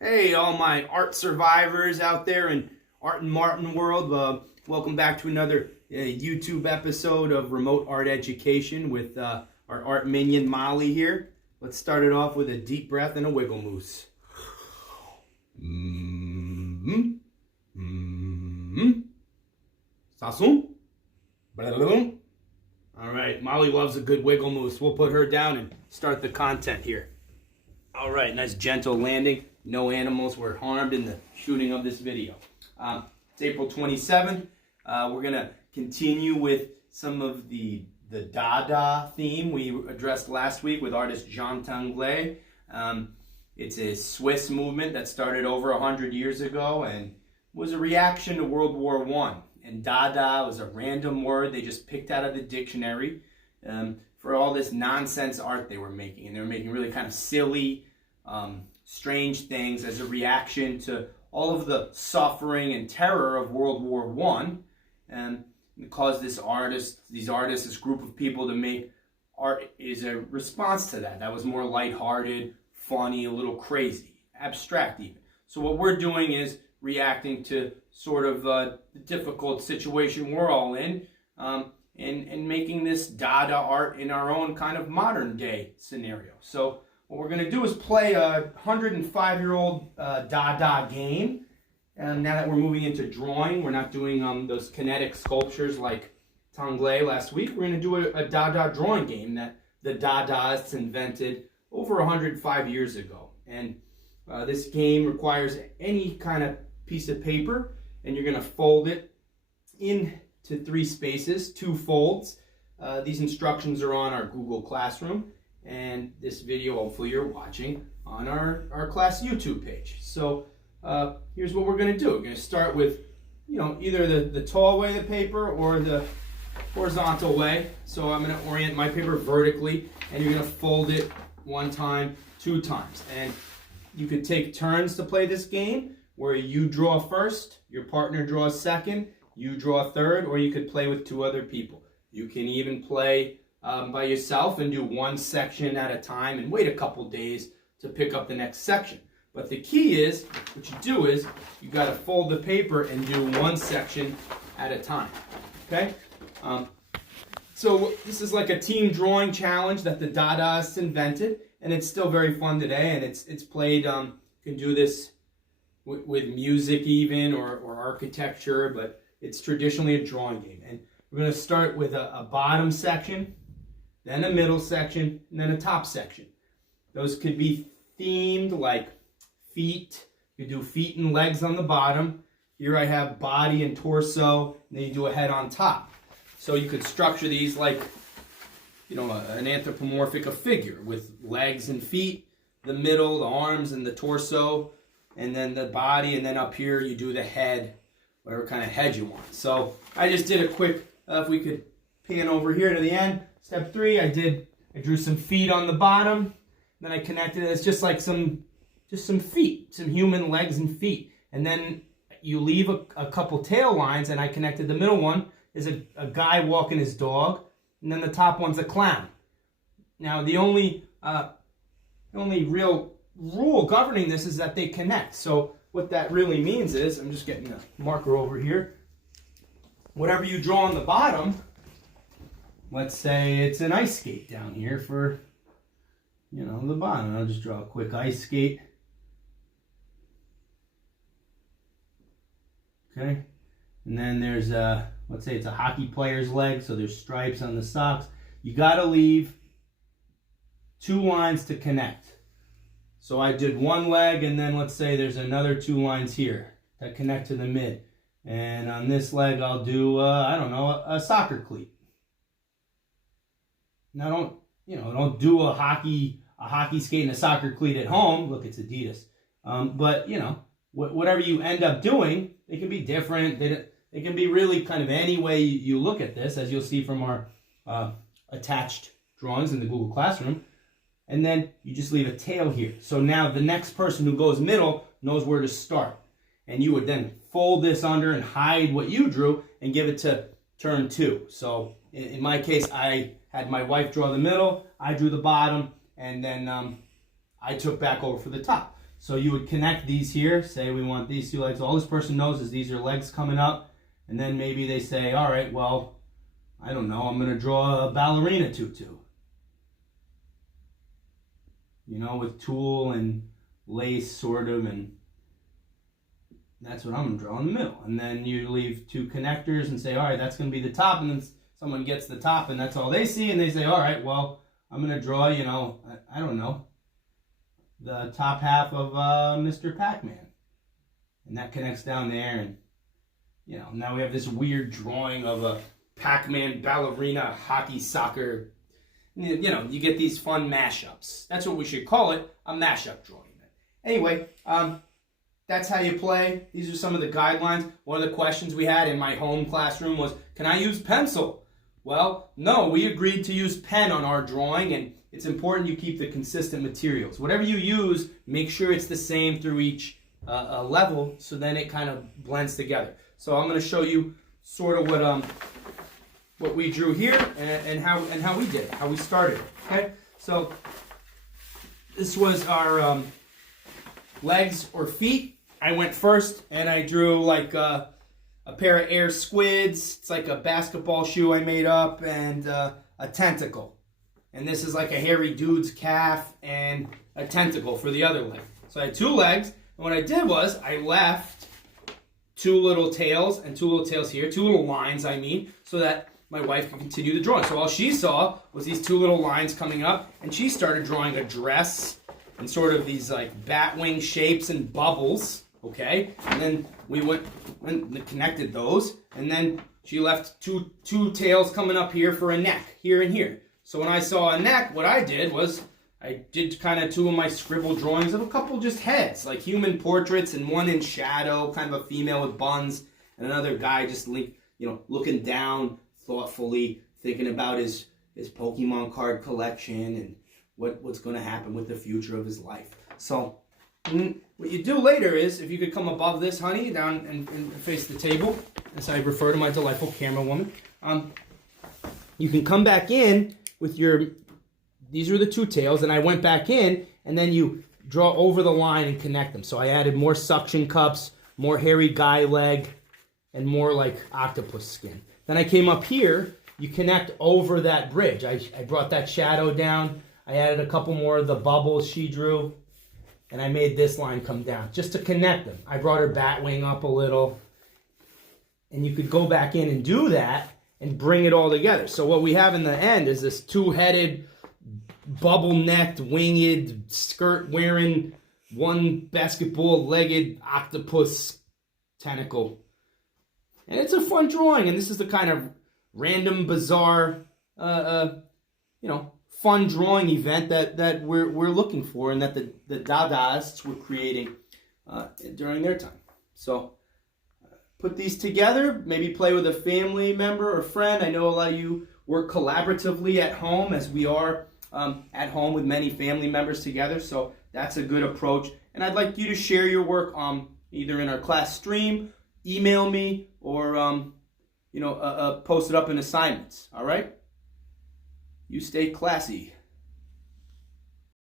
Hey, all my art survivors out there in Art and Martin world. Welcome back to another YouTube episode of Remote Art Education with our art minion Molly here. Let's start it off with a deep breath and a wiggle moose. Sasum. All right, Molly loves a good wiggle moose. We'll put her down and start the content here. All right, nice gentle landing. No animals were harmed in the shooting of this video. It's April 27th. We're going to continue with some of the DaDa theme we addressed last week with artist Jean Tinguely. It's a Swiss movement that started over 100 years ago and was a reaction to World War I. And DaDa was a random word they just picked out of the dictionary for all this nonsense art they were making. And they were making really kind of silly, strange things as a reaction to all of the suffering and terror of World War I, and it caused these artists, this group of people to make art is a response to that. That was more lighthearted, funny, a little crazy, abstract even. So what we're doing is reacting to sort of the difficult situation we're all in, and making this DaDa art in our own kind of modern day scenario. So what we're going to do is play a 105-year-old DaDa game. And now that we're moving into drawing, we're not doing those kinetic sculptures like Tinguely last week. We're going to do a DaDa drawing game that the Dadaists invented over 105 years ago. And this game requires any kind of piece of paper, and you're going to fold it into 3 spaces, 2 folds. These instructions are on our Google Classroom. And this video, hopefully you're watching on our class YouTube page. So here's what we're going to do. We're going to start with, either the tall way of paper or the horizontal way. So I'm going to orient my paper vertically, and you're going to fold it 1 time, 2 times. And you could take turns to play this game, where you draw first, your partner draws second, you draw third, or you could play with 2 other people. You can even play by yourself and do 1 section at a time and wait a couple days to pick up the next section. But the key is, what you do is, you got to fold the paper and do 1 section at a time. Okay? So this is like a team drawing challenge that the Dadaists invented, and it's still very fun today. And it's played. You can do this with music even or architecture, but it's traditionally a drawing game. And we're going to start with a bottom section, then a middle section, and then a top section. Those could be themed like feet. You do feet and legs on the bottom. Here I have body and torso, and then you do a head on top. So you could structure these like, an anthropomorphic figure with legs and feet, the middle, the arms, and the torso, and then the body, and then up here you do the head, whatever kind of head you want. So I just did a quick, if we could pan over here to the end. Step 3, I drew some feet on the bottom, then I connected it. It's just like some feet, some human legs and feet. And then you leave a couple tail lines, and I connected the middle one is a guy walking his dog, and then the top one's a clown. Now the only real rule governing this is that they connect. So what that really means is, I'm just getting a marker over here. Whatever you draw on the bottom, let's say it's an ice skate down here for, the bottom. I'll just draw a quick ice skate. Okay. And then there's let's say it's a hockey player's leg, so there's stripes on the socks. You got to leave 2 lines to connect. So I did 1 leg, and then let's say there's another 2 lines here that connect to the mid. And on this leg, I'll do, a soccer cleat. Now don't do a hockey skate and a soccer cleat at home. Look, it's Adidas. But whatever you end up doing, they can be different. They can be really kind of any way you look at this, as you'll see from our attached drawings in the Google Classroom. And then you just leave a tail here. So now the next person who goes middle knows where to start. And you would then fold this under and hide what you drew and give it to turn 2. So in my case, I had my wife draw the middle, I drew the bottom, and then I took back over for the top. So you would connect these here, say we want these two legs. All this person knows is these are legs coming up, and then maybe they say, all right, well, I don't know, I'm going to draw a ballerina tutu. You know, with tulle and lace sort of, and that's what I'm going to draw in the middle. And then you leave two connectors and say, all right, that's going to be the top, and then someone gets the top and that's all they see, and they say, all right, well, I'm going to draw, you know, I don't know, the top half of Mr. Pac-Man. And that connects down there, and, you know, now we have this weird drawing of a Pac-Man ballerina hockey soccer. You know, you get these fun mashups. That's what we should call it, a mashup drawing. Anyway, that's how you play. These are some of the guidelines. One of the questions we had in my home classroom was, can I use pencil? Well, no, we agreed to use pen on our drawing, and it's important you keep the consistent materials. Whatever you use, make sure it's the same through each level, so then it kind of blends together. So I'm going to show you sort of what we drew here and how we did it, how we started. Okay, so this was our legs or feet. I went first and I drew like a pair of air squids. It's like a basketball shoe I made up, and a tentacle. And this is like a hairy dude's calf and a tentacle for the other leg. So I had two legs, and what I did was I left two little tails and two little tails here, two little lines I mean, so that my wife could continue the drawing. So all she saw was these two little lines coming up, and she started drawing a dress and sort of these like bat wing shapes and bubbles, okay? And then we went and connected those, and then she left two tails coming up here for a neck, here and here. So when I saw a neck, what I did was I did kind of two of my scribble drawings of a couple just heads, like human portraits, and one in shadow, kind of a female with buns, and another guy just looking down thoughtfully, thinking about his Pokemon card collection and what's going to happen with the future of his life. So what you do later is, if you could come above this, honey, down and face the table, as I refer to my delightful camera woman, you can come back in with these are the two tails, and I went back in, and then you draw over the line and connect them. So I added more suction cups, more hairy guy leg, and more like octopus skin. Then I came up here, you connect over that bridge. I brought that shadow down, I added a couple more of the bubbles she drew, and I made this line come down just to connect them. I brought her bat wing up a little, and you could go back in and do that and bring it all together. So what we have in the end is this two-headed, bubble-necked, winged, skirt-wearing, one basketball-legged octopus tentacle. And it's a fun drawing, and this is the kind of random, bizarre, fun drawing event that we're looking for, and that the Dadaists were creating during their time. So put these together, maybe play with a family member or friend. I know a lot of you work collaboratively at home, as we are at home with many family members together, so that's a good approach. And I'd like you to share your work either in our class stream, email me, or post it up in assignments. All right? You stay classy.